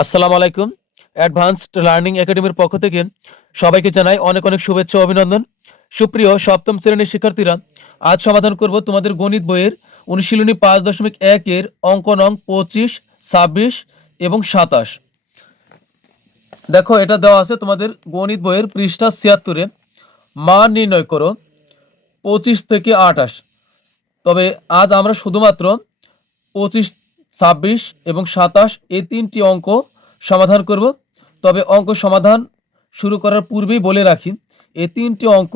আসসালামু আলাইকুম। Advanced learning একাডেমির পক্ষ থেকে সবাইকে জানাই অনেক অনেক শুভেচ্ছা ও অভিনন্দন। সুপ্রিয় সপ্তম শ্রেণীর শিক্ষার্থীরা, আজ সমাধান করব তোমাদের গণিত বইয়ের অনুশীলনী ৫.১ এর অঙ্ক নং ২৫, ২৬ এবং ২৭। দেখো, এটা দেওয়া আছে তোমাদের গণিত বইয়ের পৃষ্ঠা ৭৬-এ। মান নির্ণয় করো ২৫ থেকে ২৮। তবে আজ আমরা শুধুমাত্র ২৫, ২৬ এবং ২৭ এই তিনটি অঙ্ক সমাধান করব। তবে অঙ্ক সমাধান শুরু করার পূর্বেই বলে রাখি, এই তিনটি অঙ্ক,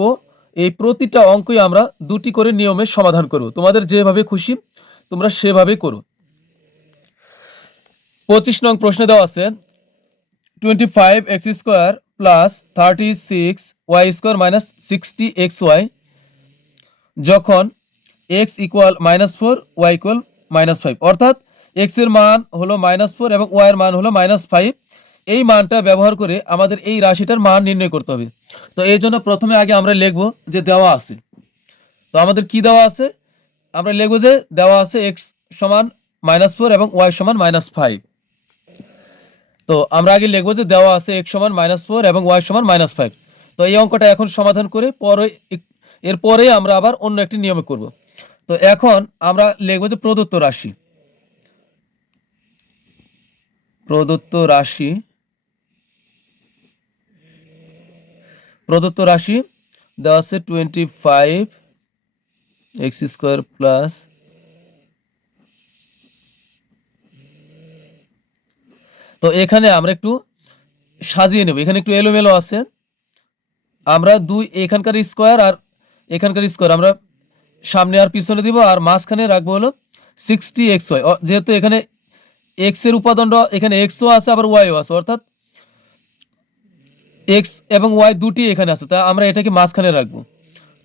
এই প্রতিটা অঙ্কই আমরা দুটি করে নিয়মে সমাধান করব। তোমাদের যেভাবে খুশি তোমরা সেভাবেই করো। ২৫ নং প্রশ্নে দেওয়া আছে 25x² plus 36y² minus 60xy যখন x ইকুয়াল -4, y ইকুয়াল -5, অর্থাৎ x এর মান হলো -4 এবং y এর মান হলো -5। এই মানটা ব্যবহার করে আমাদের এই রাশিটার মান নির্ণয় করতে হবে। তো এই জন্য প্রথমে আগে আমরা লিখব যে দেওয়া আছে। তো আমাদের কি দেওয়া আছে? আমরা লিখব যে দেওয়া আছে x সমান -4 এবং y সমান -5। তো আমরা আগে লিখব যে দেওয়া আছে x সমান -4 এবং y সমান -5। তো এই অঙ্কটা এখন সমাধান করে এরপরে আমরা আবার অন্য একটি নিয়মে করব। তো এখন আমরা লিখব যে প্রদত্ত রাশি দেওয়া আছে 25x² প্লাস, তো এখানে আমরা একটু সাজিয়ে নেব, এখানে একটু এলোমেলো আছে। আমরা এখানকার স্কোয়ার আর এখানকার স্কোয়ার আমরা সামনে আর পিছনে দিব, আর মাঝখানে রাখবো হলো 60xy। যেহেতু এখানে এক্স এর উপাদানটা এখানে এক্সও আছে আবার ওয়াইও আছে, অর্থাৎ এক্স এবং ওয়াই দুটি এখানে আছে, তা আমরা এটাকে মাঝখানে রাখবো।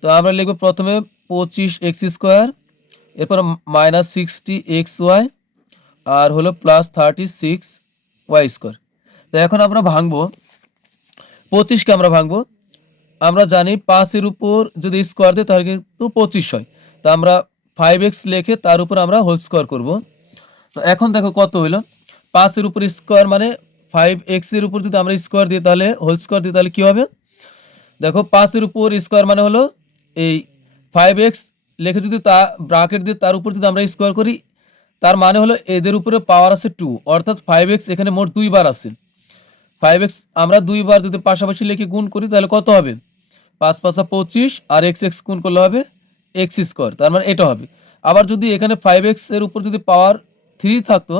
তো আমরা লিখবো প্রথমে 25x², এরপর -60xy আর হলো +36y²। তো এখন আমরা ভাঙবো 25কে, আমরা ভাঙবো। আমরা জানি 5 এর উপর যদি স্কোয়ার দিই তাহলে কিন্তু 25 হয়। তো আমরা 5x লিখে তার উপর আমরা হোল স্কোয়ার করব। তো এখন দেখো কত হইলো, 5 এর উপর স্কোয়ার মানে 5x এর উপর যদি আমরা স্কোয়ার দিই তাহলে হোল স্কোয়ার দিই তাহলে কি হবে? দেখো 5 এর উপর স্কোয়ার মানে হলো এই 5x লিখে যদি তা ব্র্যাকেট দিয়ে তার উপর যদি আমরা স্কোয়ার করি, তার মানে হলো এদের উপরে পাওয়ার আছে 2, অর্থাৎ 5x এখানে মোট 2 বার আছে। 5x আমরা 2 বার যদি পাশাপাশি লিখে গুণ করি তাহলে কত হবে? 5 5 25 আর x গুণ করলে হবে x², তার মানে এটা হবে। আবার যদি এখানে 5x এর উপর যদি পাওয়ার 3 থাকতো,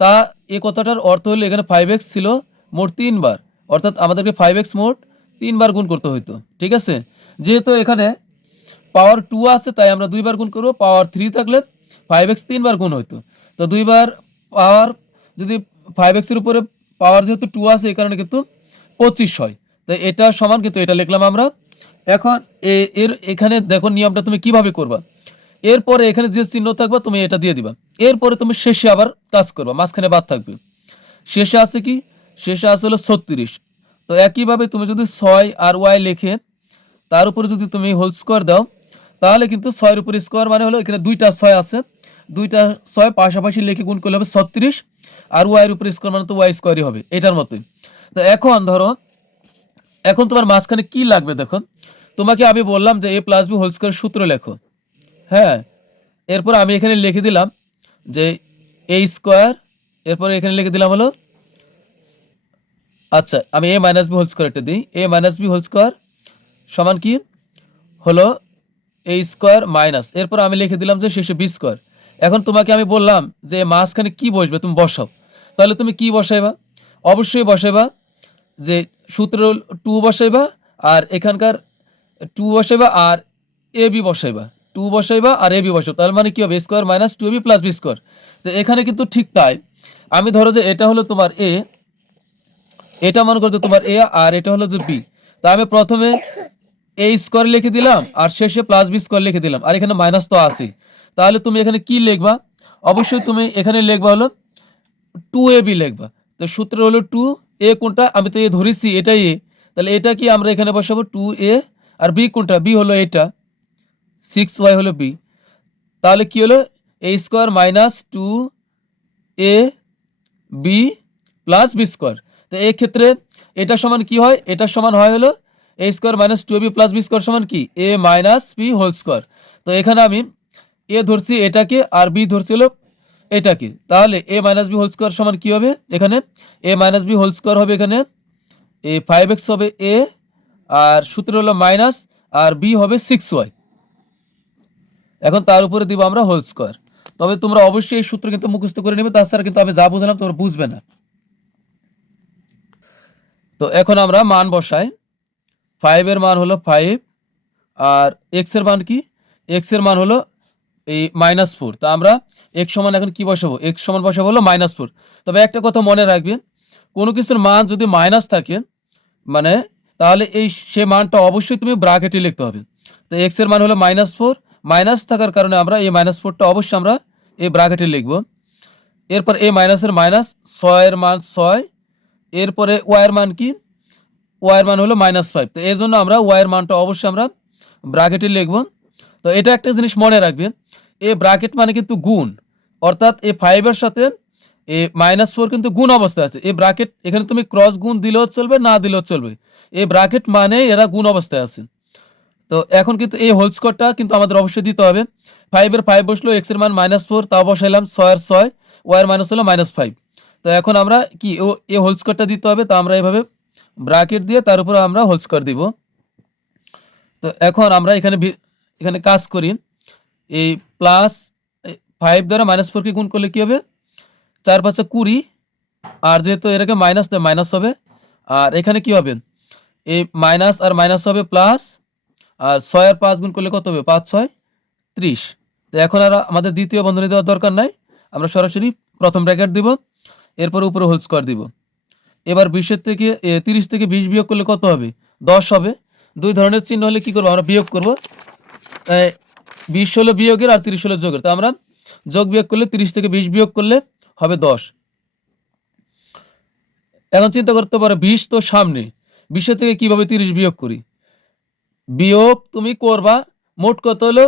তা এই কথাটার অর্থ হলো এখানে 5x ছিল মোট 3 বার, অর্থাৎ আমাদেরকে 5x মোট 3 বার গুণ করতে হতো। ঠিক আছে, যেহেতু এখানে পাওয়ার 2 আছে তাই আমরা 2 বার গুণ করব, পাওয়ার 3 থাকলে 5x 3 বার গুণ হতো। তো 2 বার পাওয়ার যদি 5x এর উপরে পাওয়ার যেহেতু 2 আছে এই কারণে কিন্তু 25 হয়। তো এটা সমান কিন্তু এটা লিখলাম আমরা। এখন এর এখানে দেখো নিয়মটা তুমি কিভাবে করবা। এরপরে এখানে যে চিহ্ন থাকবে তুমি এটা দিয়ে দিবা। এরপরে তুমি শেষে আবার কাজ করবা, মাঝখানে বাদ থাকবে। শেষে আছে কি? শেষে আছে হলো 36। তো একইভাবে তুমি যদি 6 আর y লিখে তার উপরে যদি তুমি হোল স্কোয়ার দাও, তাহলে কিন্তু 6 এর উপর স্কোয়ার মানে হলো এখানে দুইটা 6 আছে, দুইটা 6 পাশাপাশি লিখে গুণ করলে হবে 36, আর y এর উপর স্কোয়ার মানে তো y স্কোয়ারই হবে, এটার মতোই। তো এখন ধরো, এখন তোমার মাঝখানে কি লাগবে দেখো। তোমাকে আমি বললাম যে a plus B whole square সূত্র লেখো। হ্যাঁ, এরপর আমি এখানে লিখে দিলাম যে a স্কোয়ার, এরপর এখানে লিখে দিলাম হলো, আচ্ছা আমি a মাইনাস বি হোল স্কোয়ারটা দিই, a minus B whole square সমান কি হলো a স্কোয়ার মাইনাস, এরপর আমি লিখে দিলাম যে শেষে বি স্কোয়ার। এখন তোমাকে আমি বললাম যে মাঝখানে কি বসবে তুমি বসাও, তাহলে তুমি কি বসাইবা? অবশ্যই বসাইবা যে সূত্র 2 বসাইবা, আর এখানকার 2 বসাইবা আর A B বসাইবা, 2 বসাইবা R A B বসাইবা, তার মানে কি হবে square minus 2ab plus B square. তো এখানে কিন্তু ঠিক তাই, আমি ধরো যে এটা হলো তোমার এ, এটা মনে করছো তোমার এ, আর এটা হলো যে বি। তা আমি প্রথমে এ স্কোয়ার লিখে দিলাম আর শেষে প্লাস বি স্কোয়ার লিখে দিলাম, আর এখানে মাইনাস তো আছেই। তাহলে তুমি এখানে কি লিখবা? অবশ্যই তুমি এখানে লিখবা হলো 2ab লিখবা। তো সূত্র হলো 2a কোনটা, আমি তো এ ধরেছি এটাই এ, তাহলে এটা কি আমরা এখানে বসাবো 2a, আর বি কোনটা, বি হলো এটা 6y হলো বি। তাহলে কি হলো a square minus 2ab plus B square. তো এই ক্ষেত্রে এটা সমান কি হয়, এটা সমান হয় হলো a square minus two b plus B square সমান কি a minus B whole square. তো এখানে আমি এ ধরছি এটাকে আর বি ধরছি হলো এটাকে, তাহলে এ মাইনাস বি হোল স্কোয়ার সমান কি হবে, এখানে এ মাইনাস বি হোল স্কোয়ার হবে, এখানে এ 5x হবে এ, আর সূত্র হলো মাইনাস, আর বি হবে 6y। এখন তার উপরে দিব আমরা হোল স্কোয়ার। তবে তোমরা অবশ্যই এই সূত্র কিন্তু মুখস্থ করে নেবে, তাছাড়া কিন্তু আমি যা বুঝলাম তোমরা বুঝবে না। তো এখন আমরা মান বসাই। 5 এর মান হলো 5, আর x এর মান কি, x এর মান হলো এই -4। তো আমরা x সমান এখন কি বসাবো, x সমান বসাবো হলো -4। তবে একটা কথা মনে রাখবে, কোনো কিছুর মান যদি মাইনাস থাকে মানে তাহলে এই সে মানটা অবশ্যই তুমি ব্র্যাকেটে লিখতে হবে। তো x এর মান হলো -4, মাইনাস থাকার কারণে আমরা এই -4টা অবশ্যই আমরা এই ব্র্যাকেটে লিখব। এরপর এই মাইনাসের মাইনাস, 6 এর মান 6, এরপরে y এর মান কি, y এর মান হলো -5। তো এই জন্য আমরা y এর মানটা অবশ্যই আমরা ব্র্যাকেটে লিখব। তো এটা একটা জিনিস মনে রাখবেন, এই ব্র্যাকেট মানে কিন্তু গুণ, অর্থাৎ এই 5 এর সাথে এই -4 কিন্তু গুণ অবস্থায় আছে। এই ব্র্যাকেট এখানে তুমি ক্রস গুণ দিলেও চলবে, না দিলেও চলবে, এই ব্র্যাকেট মানে এরা গুণ অবস্থায় আছে। তো এখন কিন্তু এই হোল স্কোয়ারটা কিন্তু আমাদের অবশ্যই দিতে হবে। 5 এর 5 বসলো, x এর মান -4 তাও বসাইলাম, 6 এর 6, y এর মাইনাস হলো -5। তো এখন আমরা কি এই হোল স্কোয়ারটা দিতে হবে, তো আমরা এভাবে ব্র্যাকেট দিয়ে তার উপরে আমরা হোল স্কোয়ার দিব। তো এখন আমরা এখানে কাজ করি, এই প্লাস 5 দ্বারা -4 কে গুণ করলে কি হবে, 4 5 20, আর যেহেতু এটাকে মাইনাস দেয় মাইনাস হবে, আর এখানে কি হবে এই মাইনাস আর মাইনাস হবে প্লাস, আর 6 আর 5 গুণ করলে কত হবে, 5 6 30। তো এখন আর আমাদের দ্বিতীয় বন্ধনী দেওয়ার দরকার নাই, আমরা সরাসরি প্রথম ব্র্যাকেট দিব, এরপর উপরে হোল স্কোয়ার দিব। এবার 20 থেকে 30 থেকে 20 বিয়োগ করলে কত হবে, 10 হবে। দুই ধরনের চিহ্ন হলে কি করব, আমরা বিয়োগ করব। 20 হলো বিয়োগের আর 30 হলো যোগের, তো আমরা যোগ বিয়োগ করলে 30 থেকে 20 বিয়োগ করলে হবে 10। এখন চিন্তা করতে পারো 20 তো সামনে, 20 থেকে কিভাবে 30 বিয়োগ করি, বিয়োগ তুমি করবা মোট কত হলো,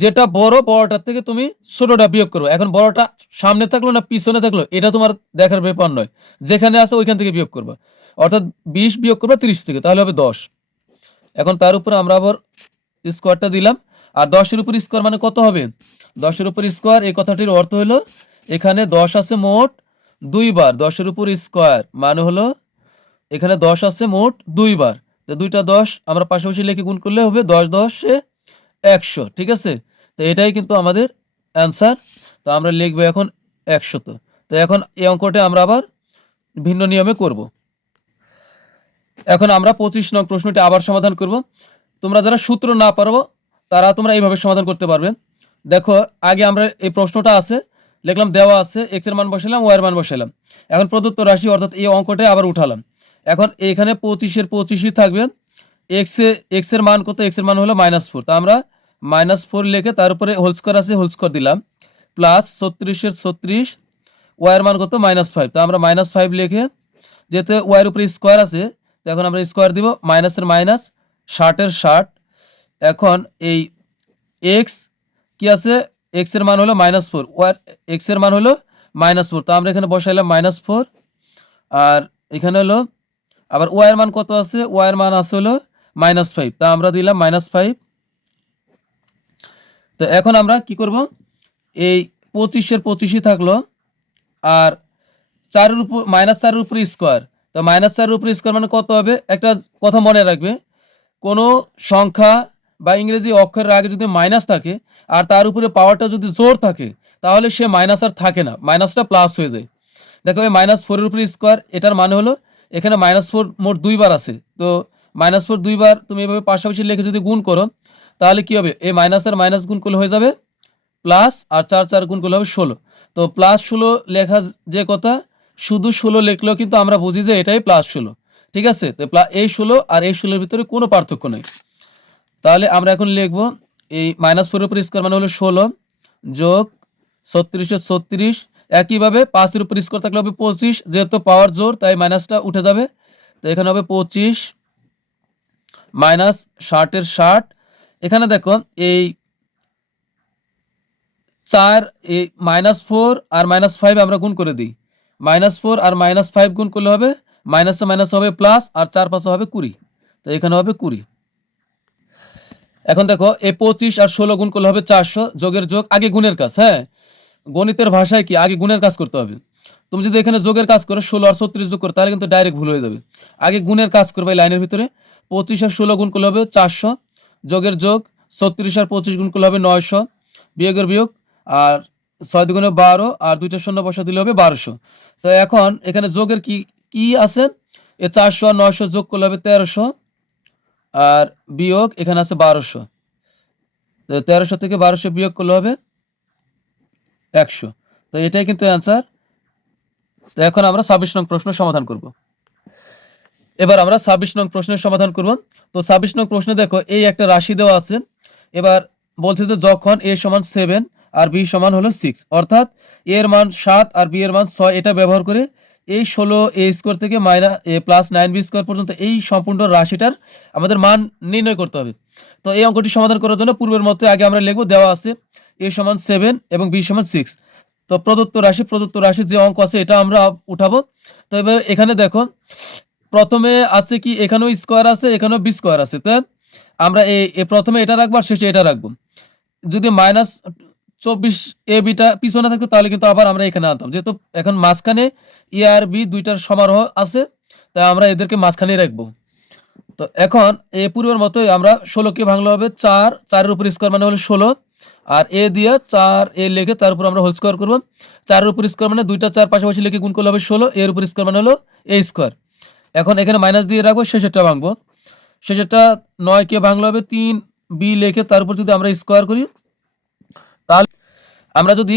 যেটা বড়টার থেকে তুমি ছোটটা বিয়োগ করবে। এখন বড়টা সামনে থাকলো না পিছনে থাকলো এটা তোমার দেখার ব্যাপার নয়, যেখানে আছে ওইখান থেকে বিয়োগ করবা, অর্থাৎ 20 বিয়োগ করবা 30 থেকে, তাহলে হবে 10। এখন তার উপরে আমরা আবার স্কোয়ারটা দিলাম, আর 10-এর উপর স্কোয়ার মানে কত হবে, 10-এর উপর স্কোয়ার, এই কথাটির অর্থ হলো এখানে 10 আছে মোট 2 বার, 10-এর উপর স্কোয়ার মানে হলো এখানে 10 আছে মোট 2 বার। তো দুইটা 10 আমরা পাশাপাশি লিখে গুণ করলে হবে 10 10 100, ঠিক আছে। তো এটাই কিন্তু আমাদের অ্যান্সার। তো আমরা লিখবো এখন 100। তো এখন এই অঙ্কটা আমরা আবার ভিন্ন নিয়মে করব। এখন আমরা 25 নং প্রশ্নটি আবার সমাধান করব। তোমরা যারা সূত্র না পারবো তারা তোমরা এইভাবে সমাধান করতে পারবে। দেখো আগে আমরা এই প্রশ্নটা আছে লিখলাম, দেওয়া আছে x এর মান বসালাম, y এর মান বসালাম, এখন প্রদত্ত রাশি অর্থাৎ এই অঙ্কটা আবার উঠালাম। এখন এখানে 25 এর 25ই থাকবে, x এর মান কত, x এর মান হলো -4, তা আমরা -4 লিখে তার উপরে হোল স্কোয়ার আছে হোল স্কোয়ার দিলাম, প্লাস 36 এর 36, y এর মান কত -5, তা আমরা -5 লিখে, যেহেতু y এর উপরে স্কোয়ার আছে তো এখন আমরা স্কোয়ার দিব, মাইনাসের মাইনাস 60 এর 60। এখন এই x কি আছে, x এর মান হলো -4, x এর মান হলো -4, তো আমরা এখানে বসাইলাম -4, আর এখানে হলো আবার y এর মান কত আছে, y এর মান আছে হলো -5, তা আমরা দিলাম -5। তো এখন আমরা কি করব, এই 25 এর 25ই থাকলো, আর 4 এর উপর -4 এর উপর স্কোয়ার, তো -4 এর উপর স্কোয়ার মানে কত হবে, একটা কথা মনে রাখবে, কোনো সংখ্যা বা ইংরেজি অক্ষরের আগে যদি মাইনাস থাকে আর তার উপরে পাওয়ারটা যদি জোর থাকে তাহলে সে মাইনাস আর থাকে না, মাইনাসটা প্লাস হয়ে যায়। দেখো এই -4 এর উপর স্কোয়ার, এটার মানে হলো এখানে -4 মোট 2 বার আছে, তো -4 2 বার তুমি এভাবে পাশাপাশি লিখে যদি গুণ করো তাহলে কি হবে, এই মাইনাস আর মাইনাস গুণ করলে হয়ে যাবে প্লাস, আর 4 4 গুণ করলে হবে 16। তো +16 লেখা যে কথা, শুধু 16 লিখলেও কিন্তু আমরা বুঝি যে এটাই +16, ঠিক আছে। তো এই 16 আর এই 16 এর ভিতরে কোনো পার্থক্য নেই। তাহলে আমরা এখন লিখব এই -4 এর উপর স্কোয়ার মানে হলো 16 যোগ 36 এর 36, একইভাবে 5 এর উপর স্কোয়ার থাকলে হবে 25, যেহেতু পাওয়ার জোর তাই মাইনাসটা উঠে যাবে, তো এখানে হবে 25 -60 এর 60। এখানে দেখো এই 4 এই -4 আর -5 আমরা গুণ করে দিই, -4 আর -5 গুণ করলে হবে মাইনাসে মাইনাস হবে প্লাস, আর 4 5 হবে 20, তো এখানে হবে 20। এখন দেখো এই 25 আর 16 গুণ করলে হবে 400, যোগের যোগ, আগে গুণের কাজ। হ্যাঁ, গণিতের ভাষায় কি আগে গুণের কাজ করতে হবে। তুমি যদি এখানে যোগের কাজ করো 16 আর 36 যোগ করো তাহলে কিন্তু ডাইরেক্ট ভুল হয়ে যাবে। আগে গুণের কাজ করবে এই লাইনের ভিতরে। 25 আর 16 গুণ করলে হবে 400, যোগের যোগ, 36 আর 25 গুণ করলে হবে 900, বিয়োগের বিয়োগ, আর 6 দুগুণে 12, আর 2টা শূন্য বসা দিলে হবে 1200। তো এখন এখানে যোগের কি কি আছে, এ 400 আর 900 যোগ করলে হবে 1300, আর বিয়োগ এখানে আছে 1200। তো 1300 থেকে 1200 বিয়োগ করলে হবে 100। তো এটাই কিন্তু অ্যান্সার। তো এখন আমরা 26 নং প্রশ্ন সমাধান করব। এবার আমরা 26 নং প্রশ্নের সমাধান করব। তো 26 নং প্রশ্নে দেখো এই একটা রাশি দেওয়া আছে। এবার বলছে যে যখন a সমান 7 আর b সমান হলো 6, অর্থাৎ a এর মান 7 আর b এর মান 6, এটা ব্যবহার করে এই 16a স্কোয়ার থেকে প্লাস 9b স্কোয়ার পর্যন্ত এই সম্পূর্ণ রাশিটার আমাদের মান নির্ণয় করতে হবে। তো এই অঙ্কটি সমাধান করার জন্য পূর্বের মতো আগে আমরা লিখব, দেওয়া আছে a সমান 7 এবং b সমান 6। তো প্রদত্ত রাশির যে অঙ্ক আছে এটা আমরা উঠাবো। তো এবার এখানে দেখো প্রথমে আছে কি, এখানেও স্কোয়ার আছে, এখানেও বি স্কোয়ার আছে। তো আমরা প্রথমে এটা রাখবো আর শেষে এটা রাখবো। যদি -24ab পিছনে থাকতো তাহলে কিন্তু আবার আমরা এখানে আনতাম, যেহেতু এখন মাঝখানে এ আর বি দুইটার সমারোহ আছে, তাই আমরা এদেরকে মাঝখানে রাখবো। তো এখন পূর্বের মতোই আমরা 16কে ভাঙলে হবে 4, 4-এর উপর স্কোয়ার মানে হলো 16, আর এ দিয়ে 4a লিখে তার উপর আমরা হোল স্কোয়ার করবো। 4-এর উপর স্কোয়ার মানে 2টা 4 পাশাপাশি লিখে গুণ করলে হবে 16, এর উপর স্কোয়ার মানে হলো a স্কোয়ার। এখন এখানে মাইনাস দিয়ে রাখবো, শেষেরটা ভাঙবো। শেষেরটা 9কে ভাঙলে হবে 3b লিখে তার উপর যদি আমরা স্কোয়ার করি, তাহলে আমরা যদি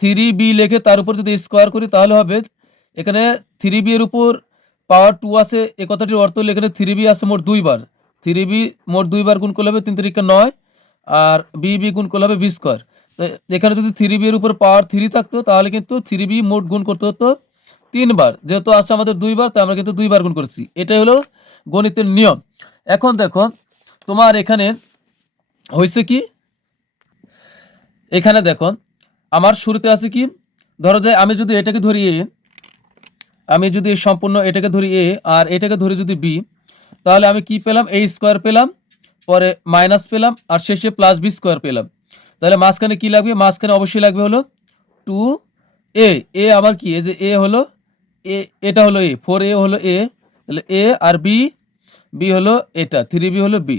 3b লিখে তার উপর যদি স্কোয়ার করি তাহলে হবে এখানে 3b এর উপর পাওয়ার 2 আছে, এ কথাটির অর্থ হলো এখানে 3b আছে মোট 2 বার। 3b মোট 2 বার গুণ করলে হবে 3 3 9, আর b গুণ করলে হবে b স্কোয়ার। তো এখানে যদি 3b এর উপর পাওয়ার 3 থাকতো তাহলে কিন্তু 3b মোট গুণ করতে হতো 3 বার, যেহেতু আছে আমাদের 2 বার তাই আমরা কিন্তু 2 বার গুণ করছি। এটাই হলো গণিতের নিয়ম। এখন দেখো তোমার এখানে হয়েছে কি, এখানে দেখো আমার শুরুতে আছে কি, ধরো যে আমি যদি এটাকে ধরি a, আমি যদি সম্পূর্ণ এটাকে ধরি a আর এটাকে ধরি যদি b, তাহলে আমি কি পেলাম, a স্কোয়ার পেলাম, পরে মাইনাস পেলাম, আর শেষে প্লাস b স্কোয়ার পেলাম। তাহলে মাঝখানে কি লাগবে, মাঝখানে অবশ্যই লাগবে হলো 2a। আবার কি, এই যে a হলো এটা হলো a, 4a হলো a, তাহলে a আর b হলো এটা, 3b হলো b।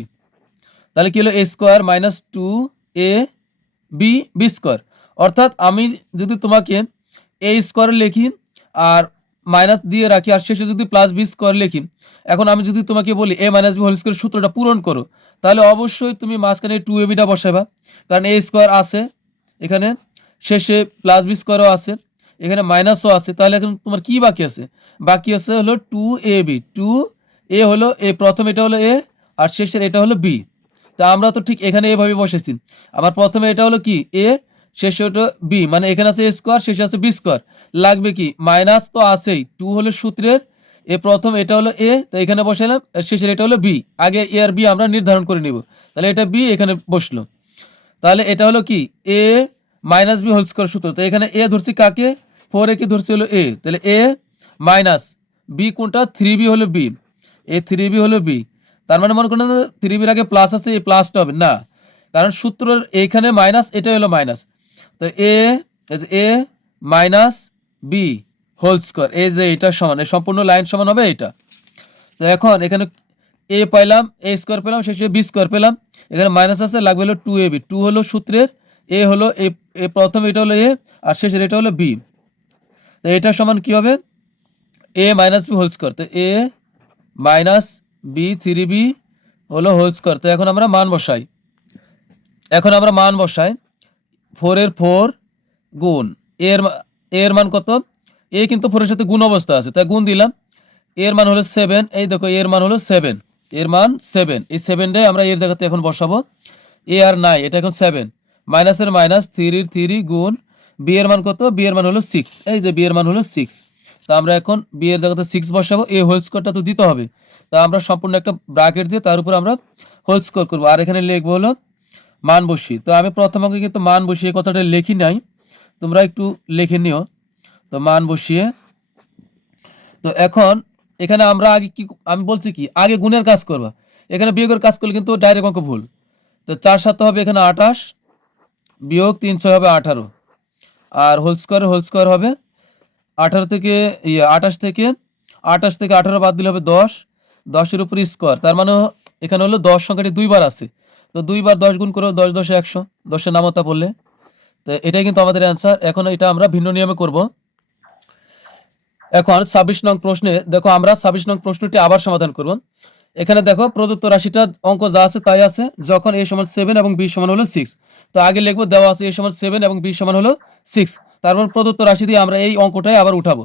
তাহলে কি হলো a square minus 2ab square. অর্থাৎ আমি যদি তোমাকে a স্কোয়ার লিখি আর মাইনাস দিয়ে রাখি আর শেষে যদি প্লাস b স্কোয়ার লিখি, এখন আমি যদি তোমাকে বলি a minus b whole square সূত্রটা পূরণ করো, তাহলে অবশ্যই তুমি মাঝখানে 2abটা বসাবা, কারণ a স্কোয়ার আছে, এখানে শেষে প্লাস b স্কোয়ারও আছে, এখানে মাইনাসও আছে। তাহলে এখন তোমার কি বাকি আছে, বাকি আছে হলো 2ab। 2a হলো a, প্রথম এটা হলো a আর শেষের এটা হলো b। তা আমরা তো ঠিক এখানে এভাবে বসেছি, আবার প্রথমে এটা হলো কি a, শেষে ওটা b, মানে এখানে আছে a স্কোয়ার, শেষে আছে b স্কোয়ার, লাগবে কি মাইনাস তো আছেই, 2 হলো সূত্রের প্রথম এটা হলো a, তো এখানে বসালাম, শেষের এটা হলো b। আগে a আর b আমরা নির্ধারণ করে নিব, তাহলে এটা b এখানে বসলো। তাহলে এটা হলো কি a minus b whole square সূত্র। তো এখানে a ধরছি কাকে, 4a কে ধরছি হলো a, তাহলে a মাইনাস b কোনটা, 3b হলো b, 3b হলো b। তার মানে মনে করেন 3b আগে প্লাস আছে, এই প্লাসটা হবে না, কারণ সূত্রের এখানে মাইনাস, এটা হলো মাইনাস। তো a minus b whole square, এই যে এটা সমান, এই সম্পূর্ণ লাইন সমান হবে এটা। তো এখন এখানে a পাইলাম, a স্কোয়ার পেলাম, শেষে b স্কোয়ার পেলাম, এখানে মাইনাস আছে, লাগবে হলো 2ab। 2 হলো সূত্রের, a হলো প্রথম এটা হলো a আর শেষের এটা হলো b। তো এটা সমান কি হবে, a minus b whole square. তো a মাইনাস b 3b হলো হোল স্কোয়ার। তো এখন আমরা মান বসাই, 4 এর 4 গুণ এর মান কত, a কিন্তু 4 এর সাথে গুণ অবস্থা আছে, তাই গুণ দিলাম। এর মান হলো 7, এই দেখো এর মান হলো 7, এর মান 7, এই 7টাই আমরা এর জায়গাতে এখন বসাবো। a আর নাই, এটা এখন 7, মাইনাসের মাইনাস, 3 এর 3 গুণ b এর মান কত, b এর মান হলো 6, এই যে b এর মান হলো 6। তা আমরা এখন b এর জায়গাতে 6 বসাবো, a হোল স্কোয়ারটা তো দিতে হবে, তা আমরা সম্পূর্ণ একটা ব্র্যাকেট দিয়ে তার উপর আমরা হোল স্কোয়ার করবো, আর এখানে লিখবো হলো মান বসিয়ে। তো আমি প্রথম অঙ্কে কিন্তু মান বসিয়ে কথাটা লিখি নাই, তোমরা একটু লিখে নিও। তো মান বসিয়ে, তো এখন এখানে আমরা আগে কি, আমি বলছি কি আগে গুণের কাজ করবা, এখানে বিয়োগের কাজ করলে কিন্তু ডাইরেক্ট অঙ্ক ভুল। তো 4 7 হবে এখানে 28 বিয়োগ 3 6 হবে 18, আর হোল স্কোয়ার হবে 18 থেকে 28 থেকে 18 বাদ দিলে হবে 10, 10 এর উপর স্কোয়ার, তার মানে এখানে হলো 10 সংখ্যাটি দুইবার আছে। তো দুইবার 10 গুণ করে 10 10 100, 10 নামতা পড়লে, তো এটাই কিন্তু আমাদের অ্যান্সার। এখন এটা আমরা ভিন্ন নিয়মে করব। এখন 26 নং প্রশ্নে দেখো, আমরা 26 নং প্রশ্নটি আবার সমাধান করব। এখানে দেখো প্রদত্ত রাশিটা অঙ্ক যা আছে তাই আছে, যখন a সমান 7 এবং b সমান হলো 6। তো আগে লিখবো দেওয়া আছে a সমান 7 এবং b সমান হলো 6, তারপর প্রদত্ত রাশি দিয়ে আমরা এই অঙ্কটাই আবার উঠাবো।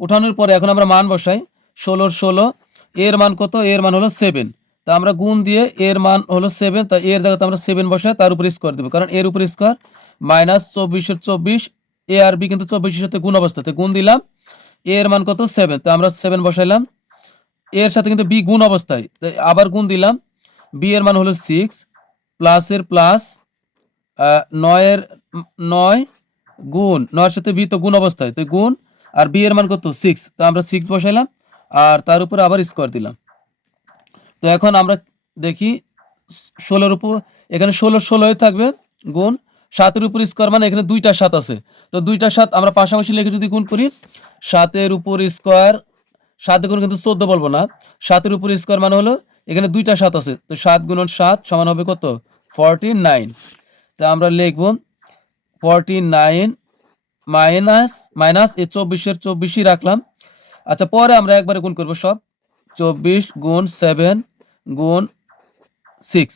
উঠানোর পরে এখন আমরা মান বসাই, 16 16, এর মান কত, এর মান হলো 7, তা আমরা গুণ দিয়ে এর মান হলো 7, তা এর জায়গাতে আমরা 7 বসাই, তার উপর স্কোয়ার দেবো, কারণ এর উপর স্কোয়ার, মাইনাস 24 এর 24, a আর b কিন্তু 24 এর সাথে গুণ অবস্থাতে, গুণ দিলাম, এর মান কত 7, তো আমরা 7 বসাইলাম, এর সাথে কিন্তু বি গুণ অবস্থায়, তাই আবার গুণ দিলাম, বি এর মান হলো 6, প্লাসের প্লাস 9 এর 9 গুণ 9 এর সাথে বি তো গুণ অবস্থায়, তো গুণ, আর বি এর মান কত 6, তো আমরা 6 বসাইলাম, আর তার উপর আবার স্কোয়ার দিলাম। তো এখন আমরা দেখি 16 এর উপর, এখানে 16 16 থাকবে, গুণ 7 এর উপর স্কোয়ার, মানে এখানে দুইটা 7 আছে, তো দুইটা 7 আমরা পাশাপাশি লিখে যদি গুণ করি, 7 এর উপর স্কোয়ার, 7 গুণ কিন্তু 14 বলবো না, 7 এর উপর স্কোয়ার মানে হলো এখানে দুইটা 7 আছে, তো 7 গুণন 7 সমান হবে কত 49। তো আমরা লিখব 49 মাইনাস মাইনাস এই 24 এর 24ই রাখলাম। আচ্ছা, পরে আমরা একবারে গুণ করব সব, 24 গুণ 7 গুণ 6,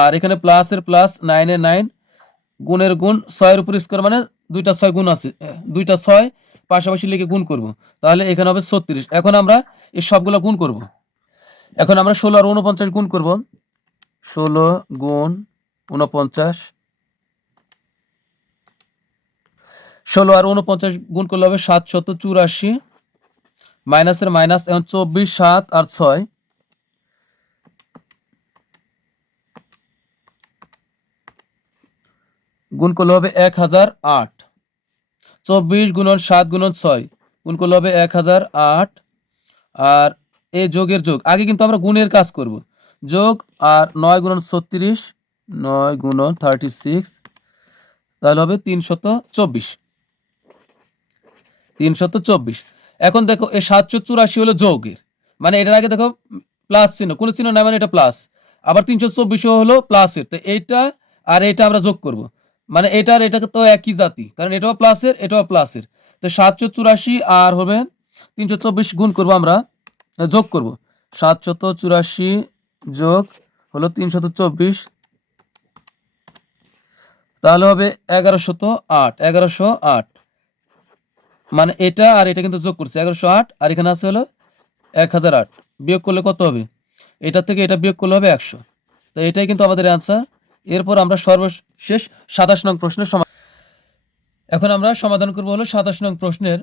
আর এখানে প্লাসের প্লাস 9 এর 9, গুণের গুণ, 6 এর উপর স্কোয়ার মানে দুইটা 6 গুণ আছে, দুইটা 6 পাশাপাশি লিখে গুণ করব, তাহলে এখানে হবে 36। এখন আমরা এই সবগুলো গুণ করব। এখন আমরা 16 আর 49 গুণ করব, 16 গুণ 49, 16 আর 49 গুণ করলে হবে 784, মাইনাসের মাইনাস, এখন 24 7 আর 6, গুণ করলে হবে 1008, 24 গুণন 7 গুণন 6 গুণ করলে হবে 1008, আর এই যোগের যোগ, আগে কিন্তু আমরা গুণের কাজ করব, যোগ, আর 9 গুণন 36, 9 গুণন 36, তাহলে হবে 324, 324। এখন দেখো এই 784 হলো যোগের, মানে এটার আগে দেখো প্লাস চিহ্ন, কোনো চিহ্ন না, মানে এটা প্লাস, আবার 324 হলো প্লাসের, তো এইটা আর এটা আমরা যোগ করব, মানে এটা আর এটাকে তো একই জাতি, কারণ এটাও প্লাসের এটাও প্লাসের, তো 784 আর হবে 324 গুণ করব, আমরা যোগ করব, 784 যোগ হলো 324, তাহলে হবে 1108, 1108, মানে এটা আর এটা কিন্তু যোগ করছে 1108, আর এখানে আছে হলো 1008, বিয়োগ করলে কত হবে, এটা থেকে এটা বিয়োগ করলে হবে 100। তো এটাই কিন্তু আমাদের অ্যান্সার। এরপর আমরা সর্বশেষ 27 নং প্রশ্নের সমাধান, এখন আমরা সমাধান করব হলো 27 নং প্রশ্নের।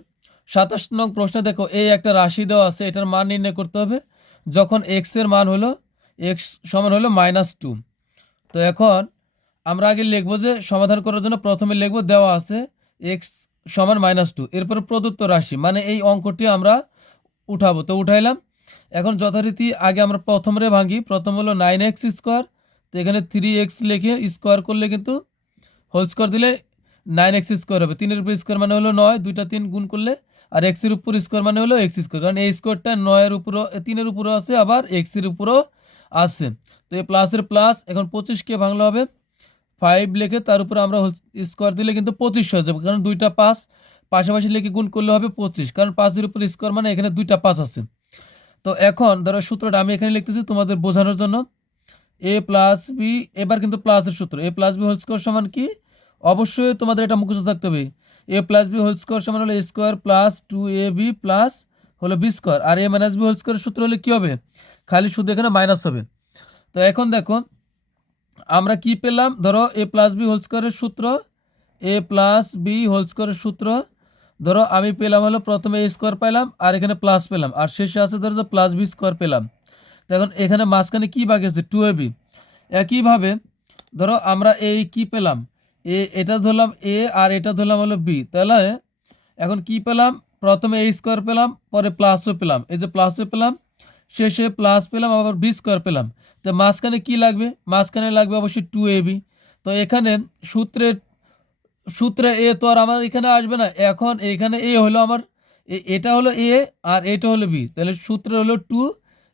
27 নং প্রশ্নে দেখো, এই একটা রাশি দেওয়া আছে, এটার মান নির্ণয় করতে হবে যখন এক্স এর মান হলো এক্স সমান হলো -2। তো এখন আমরা আগে লিখবো যে সমাধান করার জন্য প্রথমে লিখবো দেওয়া আছে এক্স সমান -2, এরপর প্রদত্ত রাশি মানে এই অঙ্কটি আমরা উঠাবো, তো উঠাইলাম। এখন যথারীতি আগে আমরা প্রথমে ভাঙি, প্রথম হলো 9x স্কোয়ার, তো এখানে 3x লিখে স্কোয়ার করলে কিন্তু হোল স্কোয়ার দিলে 9x স্কোয়ার হবে, 3 এর উপর স্কোয়ার মানে হলো 9, দুইটা 3 গুণ করলে, আর x এর উপর স্কোয়ার মানে হলো x স্কোয়ার, কারণ এই স্কোয়ারটা 9 এর উপরও 3 এর উপরও আছে, আবার x এর উপরও আছে, তো এই প্লাসের প্লাস, এখন 25 কে ভাঙলে হবে 5 লিখে তার উপরে আমরা স্কোয়ার দিলে কিন্তু 25 হয়ে যাবে, কারণ দুইটা 5 পাশাপাশি লিখে গুণ করলে হবে 25, কারণ 5 এর উপর স্কোয়ার মানে এখানে দুইটা 5 আছে। তো এখন ধরো সূত্রটা আমি এখানে লিখতেছি তোমাদের বোঝানোর জন্য, a প্লাস বি, এবার কিন্তু প্লাসের সূত্র, a plus B whole square সমান কি, অবশ্যই তোমাদের এটা মুখস্থ থাকতে হবে, a plus B whole square সমান হলো a square plus 2ab plus হলো বি স্কোয়ার, আর a মাইনাস বি হোল স্কোয়ারের সূত্র হলে কী হবে, খালি শুধু এখানে মাইনাস হবে। তো এখন দেখো আমরা কি পেলাম, ধরো a প্লাস বি হোল স্কোয়ারের সূত্র, a প্লাস বি হোল স্কোয়ারের সূত্র, ধরো আমি পেলাম হলো প্রথমে a স্কোয়ার পেলাম, আর এখানে প্লাস পেলাম, আর শেষে আছে ধরো প্লাস বি স্কোয়ার পেলাম। তো এখন এখানে মাঝখানে কী ভাগ আছে 2ab, একইভাবে ধরো আমরা এই কি পেলাম, এটা ধরলাম a আর এটা ধরলাম হলো b, তাহলে এখন কি পেলাম, প্রথমে এ স্কোয়ার পেলাম, পরে প্লাসও পেলাম, এই যে প্লাসও পেলাম, শেষে প্লাস পেলাম, আবার বি স্কোয়ার পেলাম। তো মাঝখানে কি লাগবে, মাঝখানে লাগবে অবশ্যই 2ab। তো এখানে সূত্রে এ তো আর আমার এখানে আসবে না, এখন এখানে এ হলো আমার, এটা হলো এ আর এটা হলো বি, তাহলে সূত্রে হলো 2,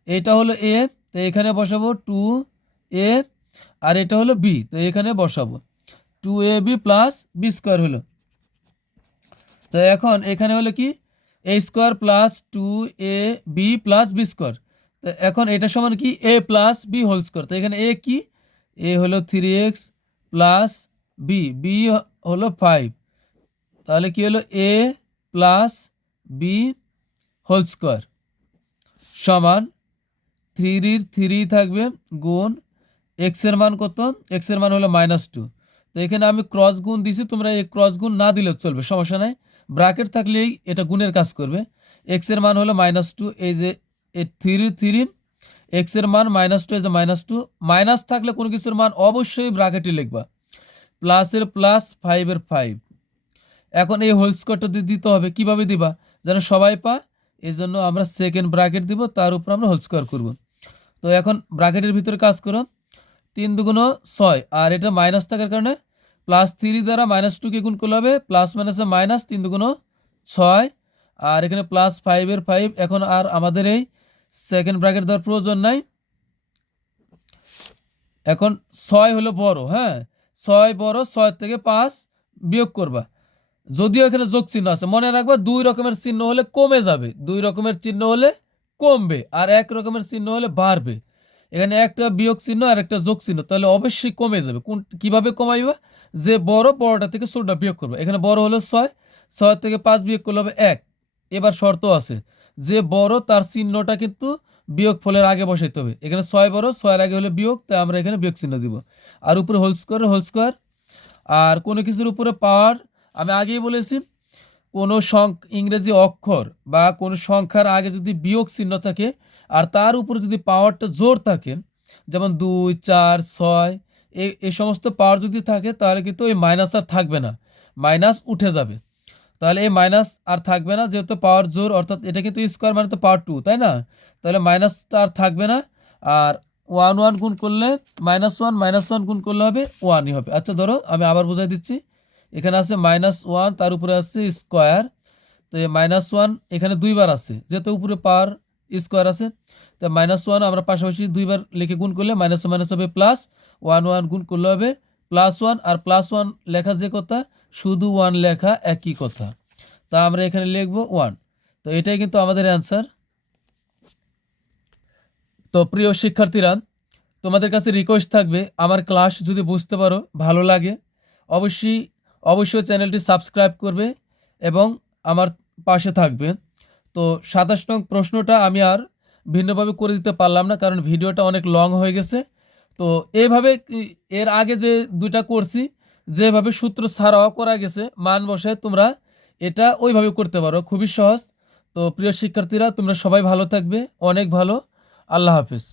এটা হলো এ, তো এখানে বসাবো 2a, আর এটা হলো বি, তো এখানে বসাবো 2ab প্লাস বি স্কোয়ার হলো। তো এখন এখানে হলো কি, a square plus 2ab plus B square. তো এখন এটা সমান কি, a plus B whole square. তো এখানে এ কি, এ হলো 3x প্লাস বি, বি হলো 5, তাহলে কি হলো এ প্লাস বি হোল স্কোয়ার সমান 3 থাকবে গুণ এক্সের মান কত, এক্সের মান হলো -2। তো এখানে আমি ক্রস গুণ দিছি, তোমরা এই ক্রস গুণ না দিলেও চলবে, সমস্যা নাই, ব্র্যাকেট থাকলেই এটা গুণের কাজ করবে। এক্সের মান হলো -2, এই যে 3 এক্সের মান -2, এই যে -2, মাইনাস থাকলে কোনো কিছুর মান অবশ্যই ব্র্যাকেটে লিখবা, প্লাসের প্লাস 5-এর 5। এখন এই হোল স্কোয়ারটা দিতে হবে, কিভাবে দিবা যেন সবাই পা, এই জন্য আমরা সেকেন্ড ব্র্যাকেট দিব, তার উপর আমরা হোল স্কোয়ার করব। তো এখন ব্র্যাকেটের ভিতরে কাজ করো, 3 দুগুণ 6, আর এটা মাইনাস থাকার কারণে +3 দ্বারা -2কে গুণ করলে হবে প্লাস মাইনাসে মাইনাস, 3 দুগুণ 6, আর এখানে +5-এর 5। এখন আর আমাদের এই সেকেন্ড ব্র্যাকেট দেওয়ার প্রয়োজন নাই, এখন 6 হলো বড়, হ্যাঁ 6 বড়, 6 থেকে 5 বিয়োগ করবা, যদিও এখানে যোগ চিহ্ন আছে, মনে রাখবা 2 রকমের চিহ্ন হলে কমে যাবে, 2 রকমের চিহ্ন হলে কমবে, আর 1 রকমের চিহ্ন হলে বাড়বে। এখানে একটা বিয়োগ চিহ্ন আর একটা যোগ চিহ্ন, তাহলে অবশ্যই কমে যাবে। কিভাবে কমাইবা, যে বড়, বড়টা থেকে ছোটটা বিয়োগ করবে। এখানে বড় হলো 6, 6 থেকে 5 বিয়োগ করলে হবে 1। এবার শর্ত আছে, যে বড় তার চিহ্নটা কিন্তু বিয়োগ ফলের আগে বসাইতে হবে। এখানে 6 বড়, 6-এর আগে হলে বিয়োগ, তাই আমরা এখানে বিয়োগ চিহ্ন দিব, আর উপরে হোল স্কোয়ার। আর কোনো কিছুর উপরে পাওয়ার, আমি আগেই বলেছি, কোনো ইংরেজি অক্ষর বা কোনো সংখ্যার আগে যদি বিয়োগ চিহ্ন থাকে আর তার উপরে যদি পাওয়ারটা জোর থাকে, যেমন 2, 4, 6, এই সমস্ত পাওয়ার যদি থাকে, তাহলে কিন্তু এই মাইনাস আর থাকবে না, মাইনাস উঠে যাবে। তাহলে এই মাইনাস আর থাকবে না, যেহেতু পাওয়ার জোর, অর্থাৎ এটা কিন্তু স্কোয়ার মানে তো পাওয়ার 2, তাই না? তাহলে মাইনাসটা আর থাকবে না, আর 1 গুণ করলে -1 গুণ করলে হবে 1ই হবে। আচ্ছা ধরো আমি আবার বোঝাই দিচ্ছি, এখানে আছে -1, তার উপরে আছে স্কোয়ার, তো -1 এখানে 2 বার আছে, যেহেতু উপরে পাওয়ার স্কোয়ার আছে, তো -1 আমরা পাশাপাশি 2 বার লিখে গুণ করলে মাইনাস মাইনাস হবে প্লাস, 1 গুণ করলে হবে +1, আর +1 লেখা যে কথা, শুধু 1 লেখা একই কথা, তা আমরা এখানে লিখবো 1। তো এটাই কিন্তু আমাদের অ্যান্সার। তো প্রিয় শিক্ষার্থীরা, তোমাদের কাছে রিকোয়েস্ট থাকবে, আমার ক্লাস যদি বুঝতে পারো, ভালো লাগে, অবশ্যই চ্যানেলটি সাবস্ক্রাইব করবে এবং আমার পাশে থাকবে। তো 27 নং প্রশ্নটা আমি আর ভিন্নভাবে করে দিতে পারলাম না, কারণ ভিডিওটা অনেক লং হয়ে গেছে। তো এইভাবে এর আগে যে 2টা করছি, যেভাবে সূত্র ছাড়াও করা গেছে, মান বসায় তোমরা এটা ওইভাবে করতে পারো, খুবই সহজ। তো প্রিয় শিক্ষার্থীরা, তোমরা সবাই ভালো থাকবে, অনেক ভালো। আল্লাহ হাফেজ।